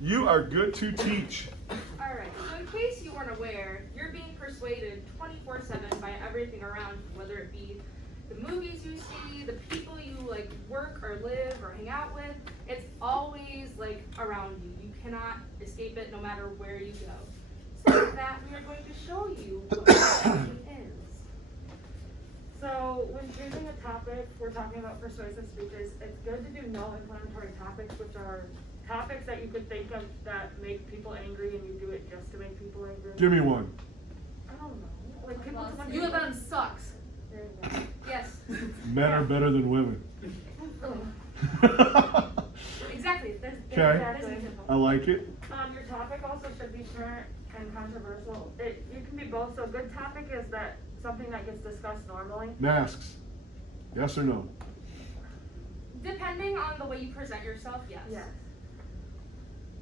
You are good to teach. Alright, so in case you weren't aware, you're being persuaded 24/7 by everything around you, whether it be the movies you see, the people you like work or live or hang out with. It's always like around you. You cannot escape it no matter where you go. So with that, we are going to show you what persuasion is. So when choosing a topic, we're talking about persuasive speeches, it's good to do no inflammatory topics, which are topics that you could think of that make people angry and you do it just to make people angry. Give me one. I don't know. Like people UFM sucks. There you go. Yes. Men are better than women. Exactly. Okay. Exactly. I like it. Your topic also should be current and controversial. You can be both. So a good topic is that something that gets discussed normally. Masks. Yes or no? Depending on the way you present yourself, yes. Yes.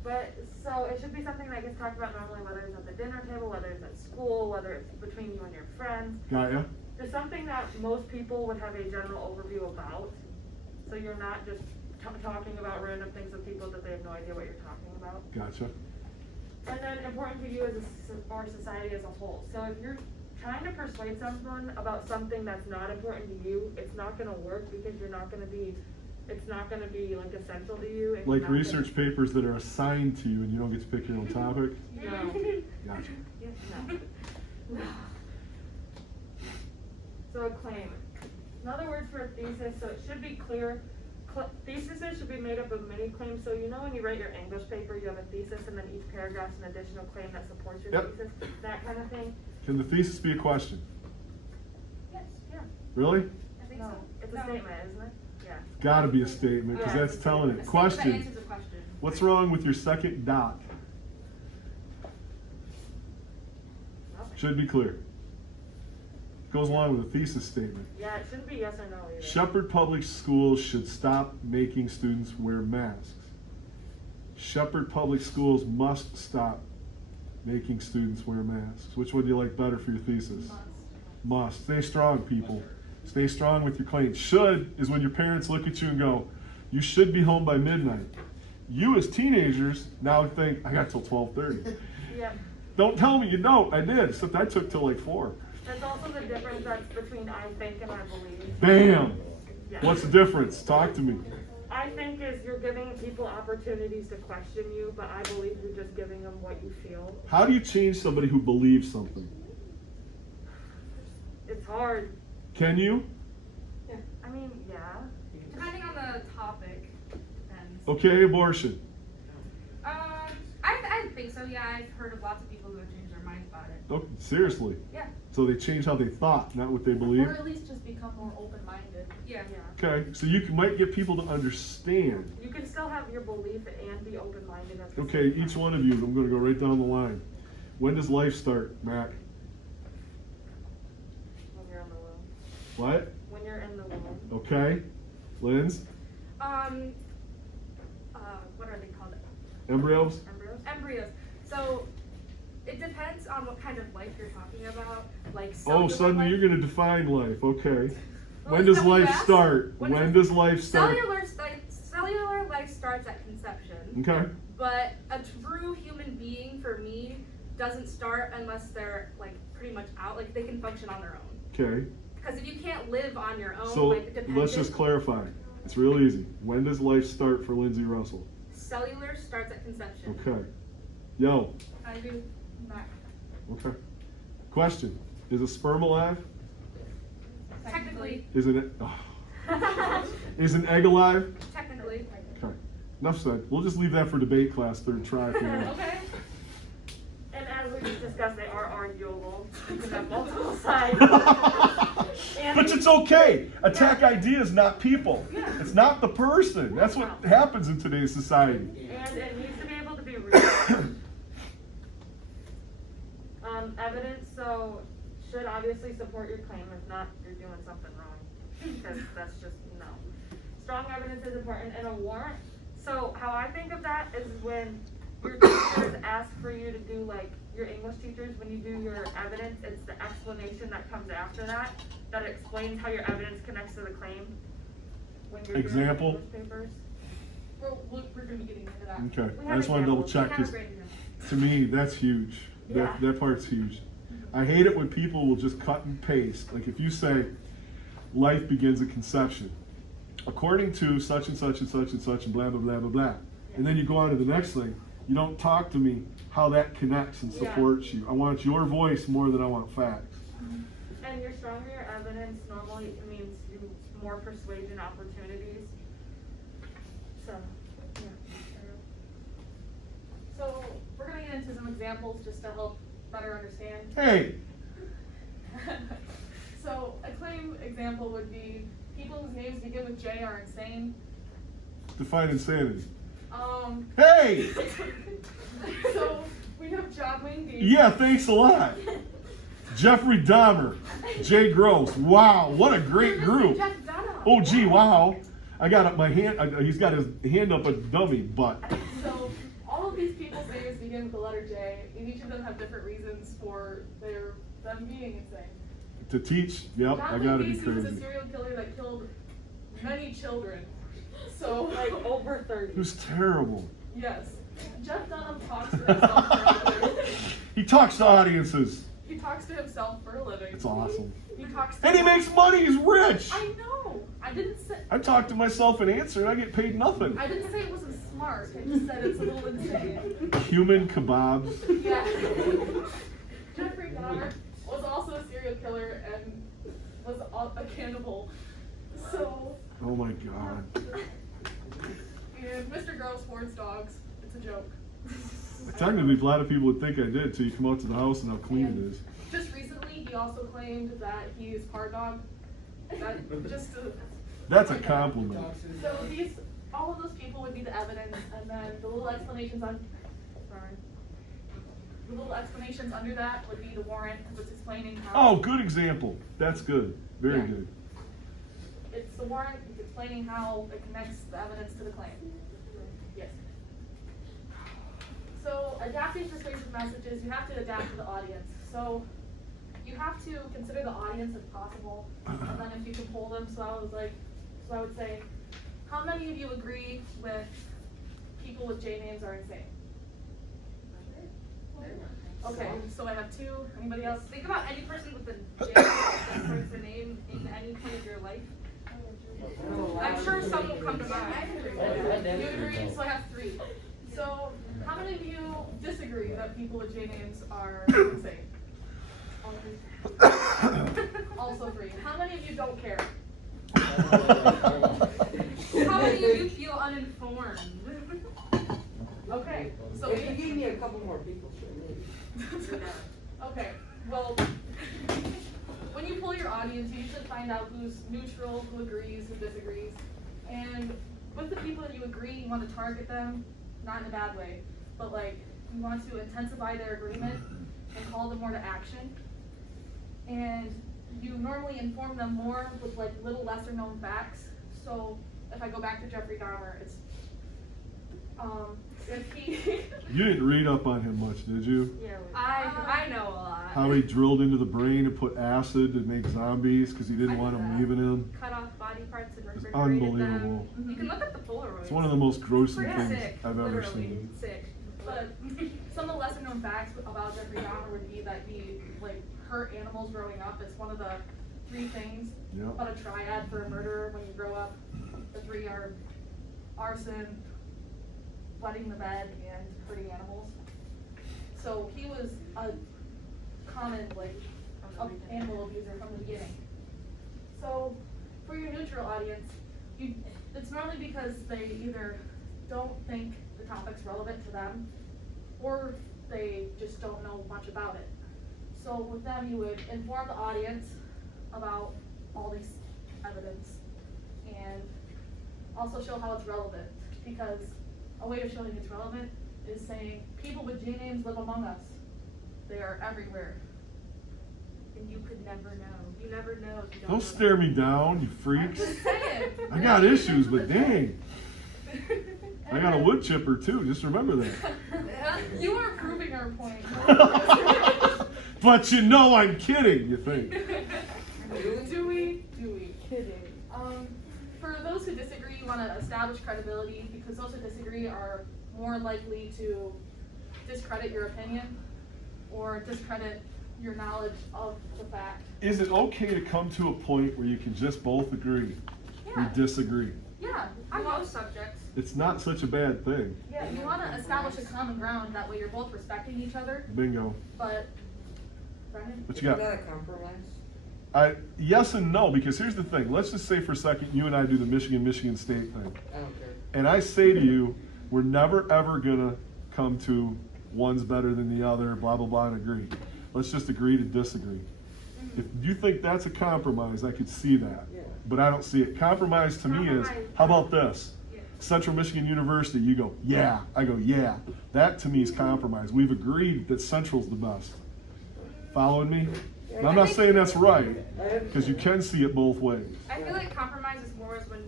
But so it should be something that gets talked about normally, whether it's at the dinner table, whether it's at school, whether it's between you and your friends. Got ya? There's something that most people would have a general overview about. So you're not just talking about random things with people that they have no idea what you're talking about. Gotcha. And then important to you as or society as a whole. So if you're trying to persuade someone about something that's not important to you, it's not going to work because you're not going to be. It's not going to be like essential to you. And Like research papers that are assigned to you and you don't get to pick your own topic? No. Gotcha. No. So a claim. Another word for a thesis, so it should be clear. Theses should be made up of many claims. So you know when you write your English paper, you have a thesis and then each paragraph's an additional claim that supports your thesis, that kind of thing. Can the thesis be a question? Yes. Yeah. Really? I think No, so. it's a statement, isn't it? Yeah. Gotta be a statement because Yeah, that's it's a telling statement. it. A statement that Question. answers a question. What's wrong with your second dot? Nothing. Should be clear. Goes along with a thesis statement. Yeah, it shouldn't be yes or no either. Shepherd Public Schools should stop making students wear masks. Shepherd Public Schools must stop making students wear masks. Which one do you like better for your thesis? Must. Stay strong, people. Stay strong with your claims. Should is when your parents look at you and go, you should be home by midnight. You as teenagers now think, I got till 12:30. Yeah. Don't tell me you don't. I did, except I took till like 4. That's also the difference that's between I think and I believe. Bam! Yeah. What's the difference? Talk to me. I think is you're giving people opportunities to question you, but I believe you're just giving them what you feel. How do you change somebody who believes something? It's hard. Can you? I mean, yeah. Depending on the topic, depends. Okay, abortion. I think so. Yeah, I've heard of lots of people who have changed their minds about it. Oh, seriously? Yeah. So they change how they thought, not what they believe? Or at least just become more open-minded. Yeah. Yeah. Okay, so you might get people to understand. You can still have your belief and be open-minded at the Okay, same each time. one of you, I'm going to go right down the line. When does life start, Mac? When you're in the womb. What? When you're in the womb. Okay. Linz? What are they called? Embryos? Embryos? Embryos. So it depends on what kind of life you're talking about. Like Oh, cellular suddenly life. you're going to define life. Okay. Well, When it's does life WS. start? When does life start? Cellular life starts at conception. Okay. But a true human being, for me, doesn't start unless they're like pretty much out. Like they can function on their own. Okay. Because if you can't live on your own, So like dependent, let's just clarify. It's real easy. When does life start for Lindsay Russell? cellular starts at conception. Okay. Yo. I agree with Mac. Okay. Question. Is a sperm alive? Technically. Is an is an egg alive? Technically. Okay. Enough said. We'll just leave that for debate class, third try. If you want. Okay. And as we just discussed, they are arguable. You can have multiple sides. And But it's okay. Attack ideas, not people. Yeah. It's not the person. That's what happens in today's society. And it needs to be able to be researched. Evidence, so should obviously support your claim. If not, you're doing something wrong. Because that's just, no. Strong evidence is important. And a warrant, so how I think of that is when your teachers ask for you to do, like, your English teachers, when you do your evidence, it's the explanation that comes after that explains how your evidence connects to the claim. When you're Example? doing English papers. we're gonna be getting into that. Okay, We I have just want to double examples. check We have because a great example. to me that's huge. Yeah. That part's huge. I hate it when people will just cut and paste. Like if you say, life begins at conception, according to such and such and such and such and blah blah blah blah blah, and then you go on to the next thing. You don't talk to me how that connects and Yeah. supports you. I want your voice more than I want facts. And your stronger your evidence normally means more persuasion opportunities. So, yeah. So we're gonna get into some examples just to help better understand. Hey, So a claim example would be people whose names begin with J are insane. define insanity. Hey! Hey, So we have John Wayne Gacy. yeah, thanks a lot. Jeffrey Dahmer, Jay Gross. Wow, what a great group. Jeff Dunham. Oh, gee, wow. I got up my hand. He's got his hand up a dummy butt. So all of these people's names begin with the letter J, and each of them have different reasons for them being insane. To teach, yep, I John gotta Wayne be Gacy was a crazy. serial killer that killed many children. So Like over 30. It was terrible. yes, Jeff Dunham talks to himself for a living. He talks to audiences. He talks to himself for a living. It's awesome. He talks to And he makes money, he's rich. I know. I didn't say. I talk to myself and answer, and I get paid nothing. I didn't say it wasn't smart. I just said it's a little insane. Human kebabs. Yeah. Jeffrey Dahmer was also a serial killer and was a cannibal. So, Oh my god. and Mr. Gross hoards dogs. It's a joke. Technically, a lot of people would think I did till you come out to the house and how clean it is. Just recently, he also claimed that he used hard dog. That just to, That's a compliment. so all of those people would be the evidence, and then the little explanations the little explanations under that would be the warrant because it's explaining how. Oh, good example. That's good. Very Yeah. good. It's the warrant. It's explaining how it connects the evidence to the claim. Yes. So adapting persuasive messages, you have to adapt to the audience. So you have to consider the audience if possible, and then if you can pull them. So I would say, how many of you agree with people with J names are insane? Okay, so I have two. Anybody else? Think about any person with a J that starts their name in any point of your life. I'm sure some will come to mind. You agree? So I have three. So how many of you disagree that people with J names are insane? Also three. How many of you don't care? How many of you feel uninformed? Okay, so If you give me a couple more people, sure, maybe. okay, well, when you pull your audience, you usually find out who's neutral, who agrees, who disagrees. And with the people that you agree, you want to target them, not in a bad way, but like, you want to intensify their agreement and call them more to action. And you normally inform them more with like little lesser known facts. So if I go back to Jeffrey Dahmer, it's, if he, You didn't read up on him much, did you? Yeah. I know a lot. How he drilled into the brain and put acid to make zombies because he didn't I want did them that. leaving him. Cut off body parts and It's refrigerated unbelievable. them. You can look at the Polaroids. It's one of the most gruesome Pretty things sick, I've ever literally seen. sick. but some of the lesser known facts about Jeffrey Dahmer would be that he like hurt animals growing up. It's one of the three things Yep. about a triad for a murderer when you grow up. The three are arson, wetting the bed, and hurting animals. So he was a common animal abuser from the beginning. So for your neutral audience, it's normally because they either don't think the topic's relevant to them, or they just don't know much about it. So with them, you would inform the audience about all these evidence and also show how it's relevant, because a way of showing it's relevant is saying people with J names live among us. They are everywhere. And you could never know. You never know if you don't Don't know stare me down, you I'm freaks. just saying. I got issues, but dang. I got a wood chipper too, just remember that. You are proving our point. But you know I'm kidding, you think. Do we? Kidding. For those who disagree, you wanna establish credibility, because those who disagree are more likely to discredit your opinion or discredit your knowledge of the fact. Is it okay to come to a point where you can just both agree or Yeah. disagree? Yeah, On you want, most subjects. It's not such a bad thing. yeah, you wanna establish a common ground, that way you're both respecting each other, Bingo. but, Brendan? What you got? Isn't that a compromise? Yes and no, because here's the thing. Let's just say for a second you and I do the Michigan State thing. I don't care. And I say to you, we're never ever gonna come to one's better than the other, blah, blah, blah, and agree. Let's just agree to disagree. If you think that's a compromise, I could see that. Yeah. But I don't see it. Compromise to me is, how about this? Yeah. Central Michigan University, you go, yeah. I go, yeah. That to me is compromise. We've agreed that Central's the best. Following me? Now, I'm not saying that's right, because you can see it both ways. I feel like compromise is more is when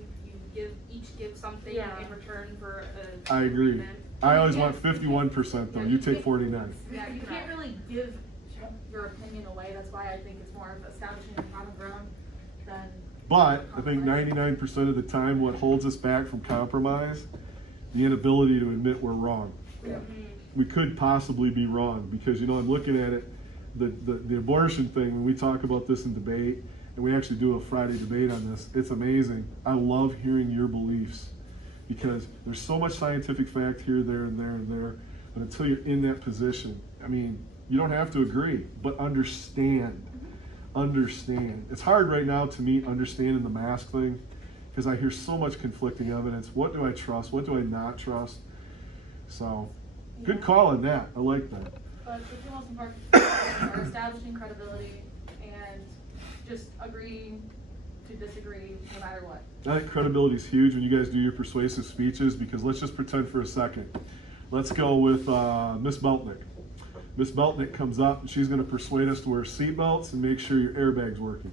you each give something Yeah. in return for a. I agree. agreement. I always want 51% though. You take 49. Yeah, you can't really give your opinion away, that's why I think it's more of establishing a common ground than. But I think 99% of the time, what holds us back from compromise, the inability to admit we're wrong. Yeah. We could possibly be wrong because, you know, I'm looking at it, the abortion thing, when we talk about this in debate, and we actually do a Friday debate on this, it's amazing. I love hearing your beliefs because there's so much scientific fact here, there, and there, and there. But until you're in that position, I mean, you don't have to agree, but understand. Understand. It's hard right now to me understanding the mask thing because I hear so much conflicting evidence. What do I trust? What do I not trust? So, good call on that. I like that. But the two most important things are establishing credibility and just agreeing to disagree no matter what. I think credibility is huge when you guys do your persuasive speeches because let's just pretend for a second. Let's go with Miss Beltnick. Miss Beltnick comes up and she's going to persuade us to wear seatbelts and make sure your airbag's working.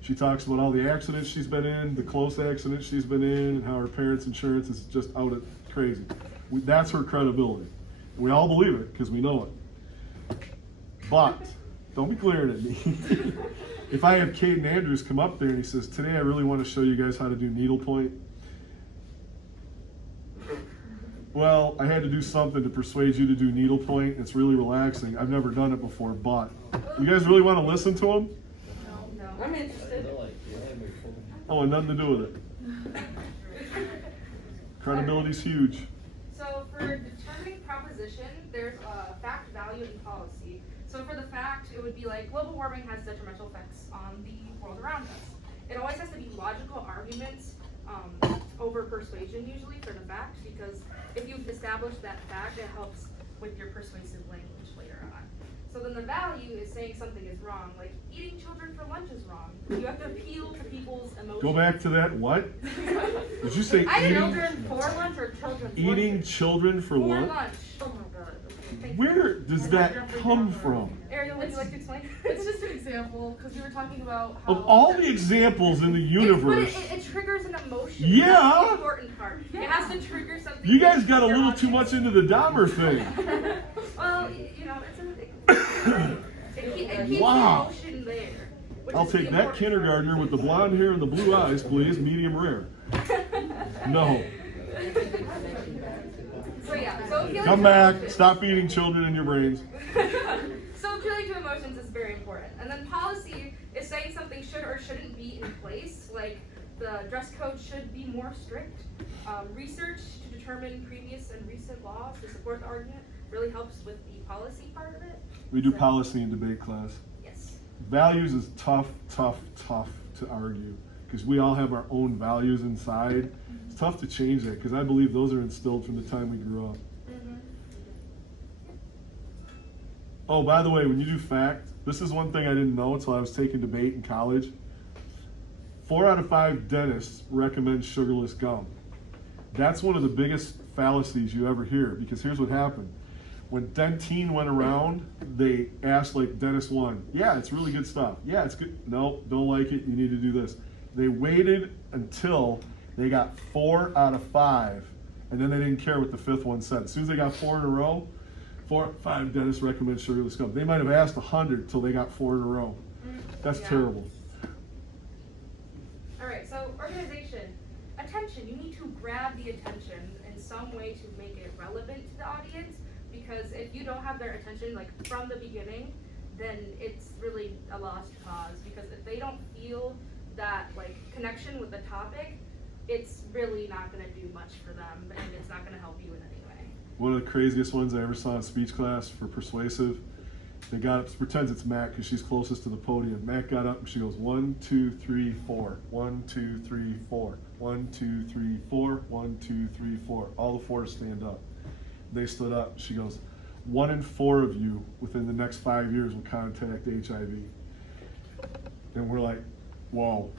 She talks about all the accidents she's been in, the close accidents she's been in, and how her parents' insurance is just out of crazy. That's her credibility. And we all believe it because we know it. But don't be glaring at me. If I have Caden Andrews come up there and he says, today I really want to show you guys how to do needlepoint. Well, I had to do something to persuade you to do needlepoint. It's really relaxing. I've never done it before, but you guys really want to listen to him? No. I'm interested. Oh, and nothing to do with it. Credibility's huge. So for determining proposition, there's a fact, value, and policy. So for the fact, it would be like global warming has detrimental effects on the world around us. It always has to be logical arguments over persuasion usually for the fact, because if you've established that fact, it helps with your persuasive language later on. So then the value is saying something is wrong, like eating children for lunch is wrong. You have to appeal to people's emotions. Go back to that. What? Did you say I didn't know eating, Children for lunch or children for eating lunch? children for For lunch? lunch. Oh my god. Okay. Where does that come from? Ariel, would you like to explain? It's just an example, because you were talking about how. Of all the examples in the universe, But it triggers an emotion. Yeah. That's the important part. It has to trigger something. you guys got a in your little too much into the Dahmer thing. Well, you know, it keeps Wow. the emotion there. which I'll is the take that important kindergartner with the blonde hair and the blue eyes, please, medium rare. part. No. So yeah, so appealing Come to back. emotions. Stop eating children in your brains. So appealing to emotions is very important. And then policy is saying something should or shouldn't be in place, like the dress code should be more strict. Research to determine previous and recent laws to support the argument really helps with the policy part of it. We do So- policy in debate class. Yes. Values is tough to argue because we all have our own values inside. It's tough to change that because I believe those are instilled from the time we grew up. Oh, by the way, when you do fact, this is one thing I didn't know until I was taking debate in college. 4 out of 5 dentists recommend sugarless gum. That's one of the biggest fallacies you ever hear because here's what happened. When Dentyne went around, they asked like dentist 1, yeah, it's really good stuff. Yeah, it's good. No, don't like it. You need to do this. They waited until they got 4 out of 5, and then they didn't care what the 5th one said. As soon as they got 4 in a row, 4, 5 dentists recommend sugarless gum. They might have asked 100 till they got 4 in a row. That's Yeah. terrible. All right, so organization. Attend attention. You need to grab the attention in some way to make it relevant to the audience, because if you don't have their attention like from the beginning, then it's really a lost cause, because if they don't feel that like connection with the topic, it's really not going to do much for them, and it's not going to help you in any way. One of the craziest ones I ever saw in speech class for Persuasive, they got up, pretends it's Mac because she's closest to the podium. Mac got up and she goes, 1, 2, 3, 4, 1, 2, 3, 4, 1, 2, 3, 4, 1, 2, 3, 4. All the four stand up. They stood up. She goes, 1 in 4 of you within the next 5 years will contact HIV. And we're like, whoa.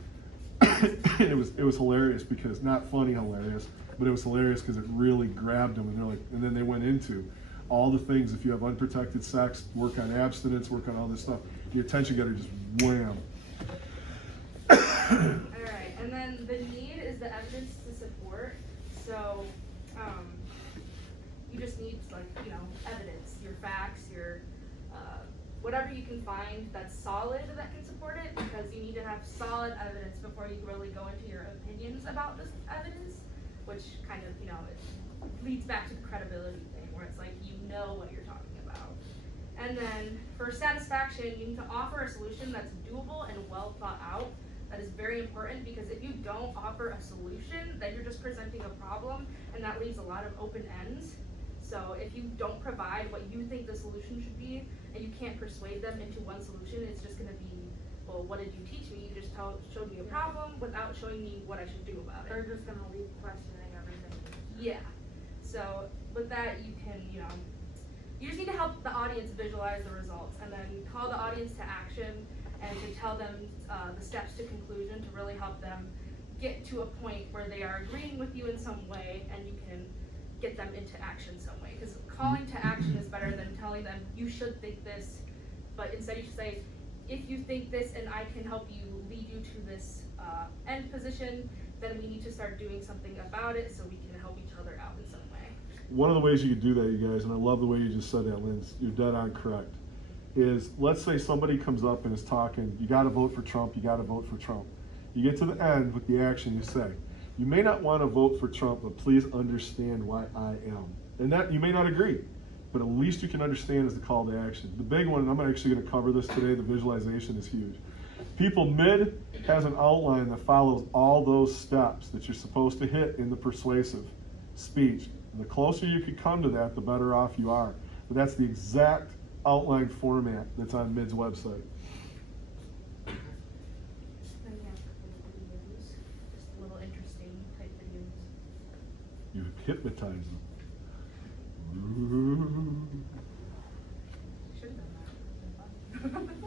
it was hilarious, because not funny hilarious, but it was hilarious because it really grabbed them, and they're like, and then they went into all the things. If you have unprotected sex, work on abstinence, work on all this stuff. Your attention getter just wham. Alright, and then the need is the evidence to support. So, you just need, like, you know, evidence, your facts, your, whatever you can find that's solid that can support it, because you need to have solid evidence before you really go into your opinions about this evidence, which kind of, you know, it leads back to the credibility thing, where it's like, you know what you're talking about. And then for satisfaction, you need to offer a solution that's doable and well thought out. That is very important, because if you don't offer a solution, then you're just presenting a problem, and that leaves a lot of open ends. So if you don't provide what you think the solution should be, and you can't persuade them into one solution, it's just gonna be, well, what did you teach me? You just showed me a problem without showing me what I should do about it. They're just gonna leave questioning everything. Yeah. So with that, you can, you know, you just need to help the audience visualize the results, and then call the audience to action, and to tell them the steps to conclusion, to really help them get to a point where they are agreeing with you in some way, and you can get them into action some way. Because calling to action is better than telling them you should think this, but instead you should say, if you think this and I can help you lead you to this end position, then we need to start doing something about it so we can help each other out in some way. One of the ways you could do that, you guys, and I love the way you just said that, Lynn, you're dead on correct, is let's say somebody comes up and is talking, you gotta vote for Trump, you gotta vote for Trump. You get to the end with the action, you say, you may not want to vote for Trump, but please understand why I am. And that, you may not agree, but at least you can understand is the call to action. The big one, and I'm actually going to cover this today, the visualization is huge. People Mid has an outline that follows all those steps that you're supposed to hit in the persuasive speech. And the closer you can come to that, the better off you are. But that's the exact outline format that's on Mid's website. Then we have videos, just little interesting type videos. You hypnotize them. Should have done that.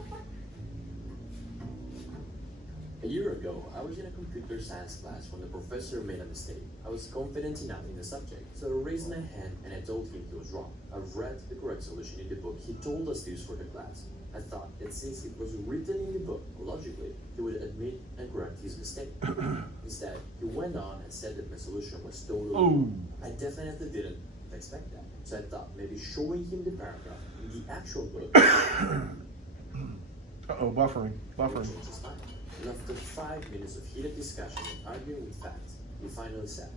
A year ago, I was in a computer science class when the professor made a mistake. I was confident enough in the subject, so I raised my hand and I told him he was wrong. I've read the correct solution in the book he told us to use for the class. I thought that since it was written in the book, logically, he would admit and correct his mistake. Instead, he went on and said that my solution was totally wrong. I definitely didn't expect that, so I thought maybe showing him the paragraph in the actual book Uh-oh, buffering. changed his mind. And after 5 minutes of heated discussion and arguing with facts, he finally said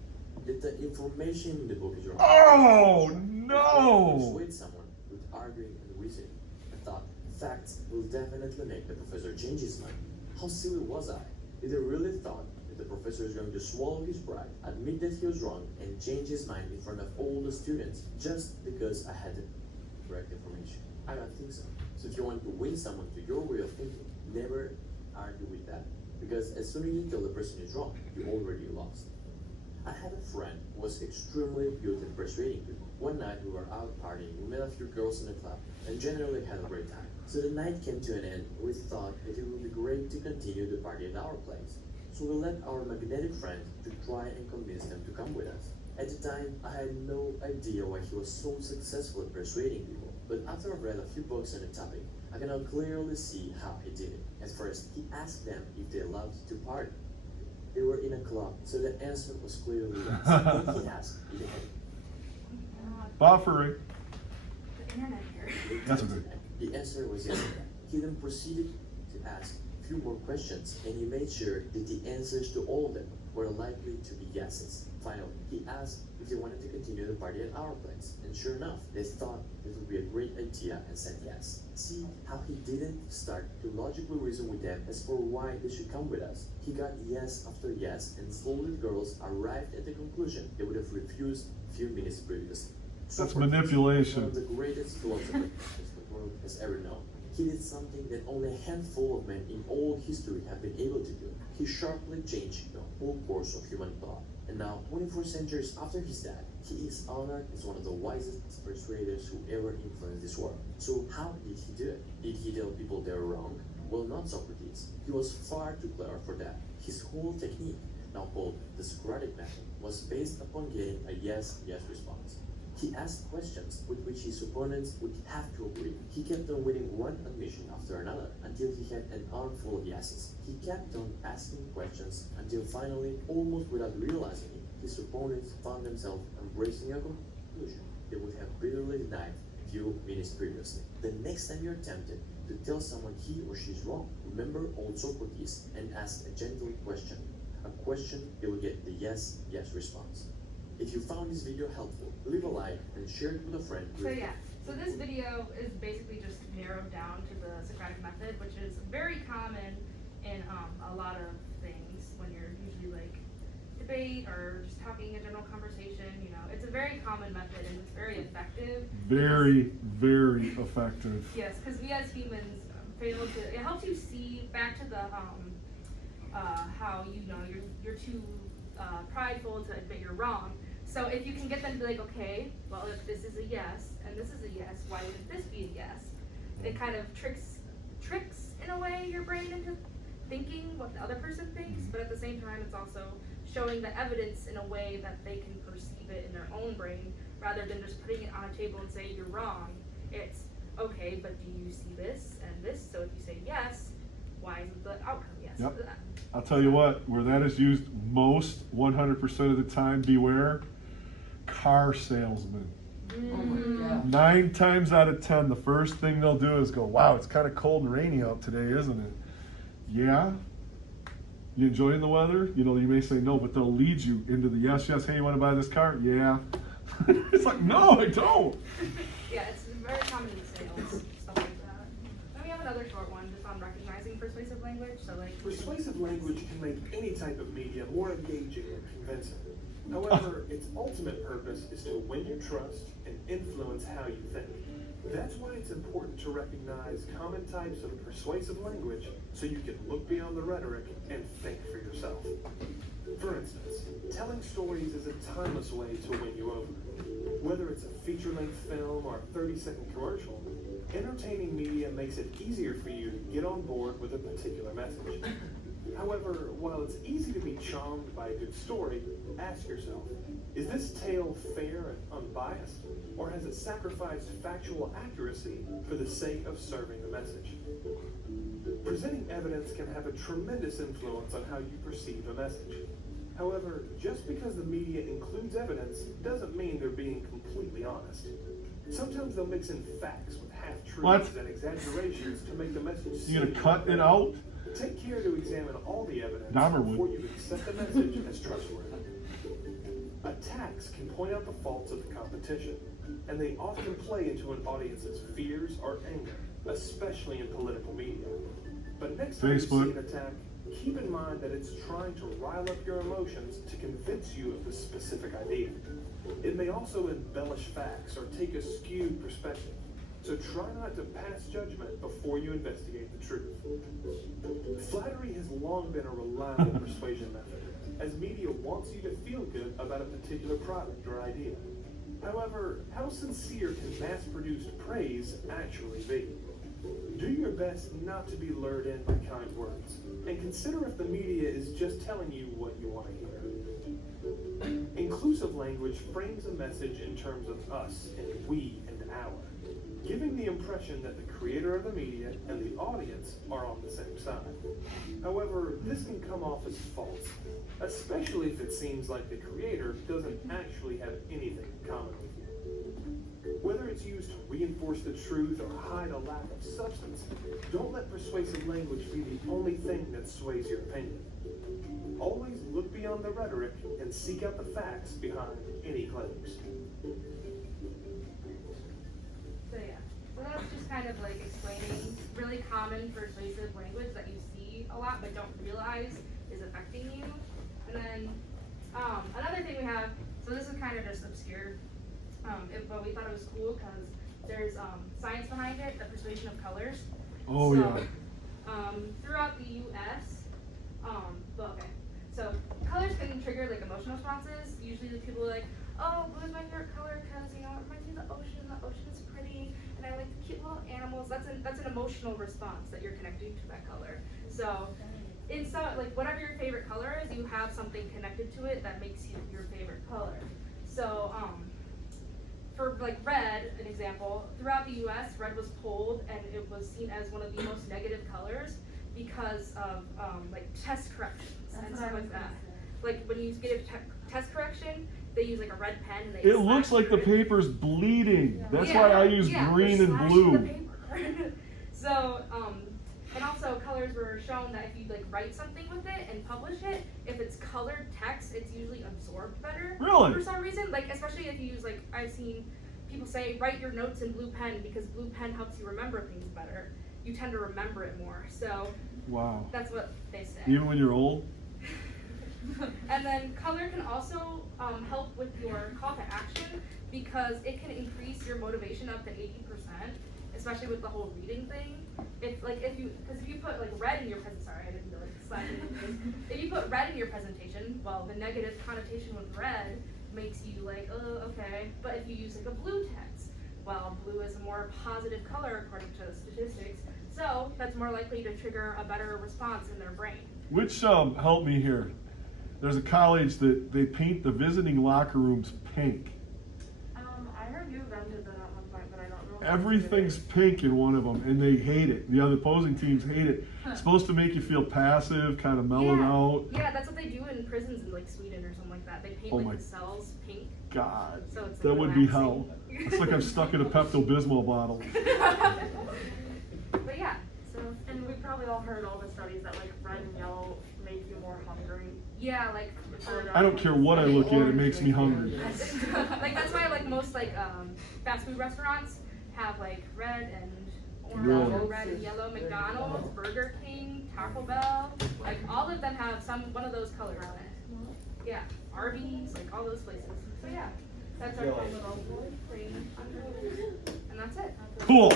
that the information in the book is wrong. Oh, To no! persuade someone with arguing and reasoning, I thought facts will definitely make the professor change his mind. How silly was I? Did I really thought that the professor is going to swallow his pride, admit that he was wrong, and change his mind in front of all the students just because I had the correct information? I don't think so. So if you want to win someone to your way of thinking, never argue with that. Because as soon as you tell the person is wrong, you already lost. I had a friend who was extremely good at persuading people. One night we were out partying, we met a few girls in the club, and generally had a great time. So the night came to an end, we thought that it would be great to continue the party at our place. So we let our magnetic friend to try and convince them to come with us. At the time, I had no idea why he was so successful at persuading people. But after I read a few books on the topic, I can now clearly see how he did it. At first, he asked them if they loved to party. They were in a club, so the answer was clearly yes. Then he asked if they had Buffering. The internet here. That's okay. The answer was yes. He then proceeded to ask a few more questions, and he made sure that the answers to all of them were likely to be yeses. Finally, he asked if they wanted to continue the party at our place, and sure enough, they thought it would be a great idea and said yes. See how he didn't start to logically reason with them as for why they should come with us. He got yes after yes, and slowly the girls arrived at the conclusion they would have refused a few minutes previously. That's Socrates, manipulation. one of the greatest philosophers the world has ever known. He did something that only a handful of men in all history have been able to do. He sharply changed the whole course of human thought. And now, 24 centuries after his death, he is honored as one of the wisest persuaders who ever influenced this world. So how did he do it? Did he tell people they were wrong? Well, not Socrates. He was far too clever for that. His whole technique, now called the Socratic method, was based upon getting a yes-yes response. He asked questions with which his opponents would have to agree. He kept on winning one admission after another until he had an armful of yeses. He kept on asking questions until finally, almost without realizing it, his opponents found themselves embracing a conclusion they would have bitterly denied a few minutes previously. The next time you're tempted to tell someone he or she is wrong, remember old Socrates and ask a gentle question. A question they will get the yes-yes response. If you found this video helpful, leave a like and share it with a friend. So yeah, so this video is basically just narrowed down to the Socratic method, which is very common in a lot of things when you're usually like debate or just talking a general conversation. You know, it's a very common method and it's very effective. Very, very effective. Yes, because we as humans fail to. It helps you see back to the how you know you're too prideful to admit you're wrong. So if you can get them to be like, okay, well if this is a yes and this is a yes, why wouldn't this be a yes? It kind of tricks in a way your brain into thinking what the other person thinks, but at the same time it's also showing the evidence in a way that they can perceive it in their own brain rather than just putting it on a table and saying you're wrong. It's okay, but do you see this and this? So if you say yes, why is the outcome yes? Yep. I'll tell you what, where that is used most, 100% of the time, beware, car salesmen. Oh my God. 9 times out of 10, the first thing they'll do is go, wow, it's kind of cold and rainy out today, isn't it? Yeah? You enjoying the weather? You know, you may say no, but they'll lead you into the yes, yes, hey, you want to buy this car? Yeah. It's like, no, I don't. Yeah, it's very common in sales, stuff like that. Then we have another short one just on recognizing persuasive language. So like Persuasive language can make any type of media more engaging and convincing. However, its ultimate purpose is to win your trust and influence how you think. That's why it's important to recognize common types of persuasive language so you can look beyond the rhetoric and think for yourself. For instance, telling stories is a timeless way to win you over. Whether it's a feature-length film or a 30-second commercial, entertaining media makes it easier for you to get on board with a particular message. However, while it's easy to be charmed by a good story, ask yourself, is this tale fair and unbiased, or has it sacrificed factual accuracy for the sake of serving the message? Presenting evidence can have a tremendous influence on how you perceive a message. However, just because the media includes evidence doesn't mean they're being completely honest. Sometimes they'll mix in facts with half-truths and exaggerations to make the message seem You gonna cut it out? Take care to examine all the evidence Dahmer would. before you accept the message as trustworthy. Attacks can point out the faults of the competition, and they often play into an audience's fears or anger, especially in political media. But next time you see Facebook. an attack, keep in mind that it's trying to rile up your emotions to convince you of the specific idea. It may also embellish facts or take a skewed perspective. So try not to pass judgment before you investigate the truth. Flattery has long been a reliable persuasion method, as media wants you to feel good about a particular product or idea. However, how sincere can mass-produced praise actually be? Do your best not to be lured in by kind words, and consider if the media is just telling you what you want to hear. Inclusive language frames a message in terms of us and we and our, giving the impression that the creator of the media and the audience are on the same side. However, this can come off as false, especially if it seems like the creator doesn't actually have anything in common with you. Whether it's used to reinforce reinforce the truth or hide a lack of substance, don't let persuasive language be the only thing that sways your opinion. Always look beyond the rhetoric and seek out the facts behind any claims. So yeah, so that's just kind of like explaining really common persuasive language that you see a lot but don't realize is affecting you. And then another thing we have, so this is kind of just obscure, but we thought it was cool because there's science behind it, the persuasion of colors. Oh, so, yeah. Throughout the U.S., so colors can trigger like emotional responses. Usually the people are like, oh, blue is my favorite color because, you know, it reminds me of the ocean is pretty, and I like the cute little animals. That's an emotional response that you're connecting to that color. So, like whatever your favorite color is, you have something connected to it that makes you your favorite color. So, for like red, an example, throughout the U.S., red was pulled and it was seen as one of the most negative colors because of like test corrections and stuff like that. Like when you get a test correction, they use like a red pen and they It looks slash like the through it. paper's bleeding. That's Yeah, why I use yeah, green they're and slashing the blue. paper. So, and also colors were shown that if you like write something with it and publish it, if it's colored text, it's usually absorbed better. Really? For some reason, like especially if you use like I've seen people say write your notes in blue pen because blue pen helps you remember things better. You tend to remember it more. So Wow. that's what they say. Even when you're old? And then color can also help with your call to action because it can increase your motivation up to 80%, especially with the whole reading thing. If you put like red in your presentation, sorry, I didn't really slide it in your face. If you put red in your presentation, well, the negative connotation with red makes you like, oh, okay. But if you use like a blue text, well, blue is a more positive color according to statistics, so that's more likely to trigger a better response in their brain. Which help me here. There's a college that they paint the visiting locker rooms pink. I heard you did that at one point, but I don't know. if Everything's pink in one of them, and they hate it. The other opposing teams hate it. It's supposed to make you feel passive, kind of mellowed out. Yeah, that's what they do in prisons in like Sweden or something like that. They paint Oh like my the cells pink. God, So it's, like, that would be relaxing. hell. It's like I'm stuck in a Pepto-Bismol bottle. But yeah, so And we've probably all heard all the studies that like red and yellow make you more hungry. yeah, like I don't care what I look at, it makes me hungry. like that's why like most like fast food restaurants have like red and orange, Really? or red and yellow. McDonald's, Burger King, Taco Bell, like all of them have one of those colors on it. Yeah, Arby's, like all those places. So yeah, that's our fun little thing, and that's it. Cool.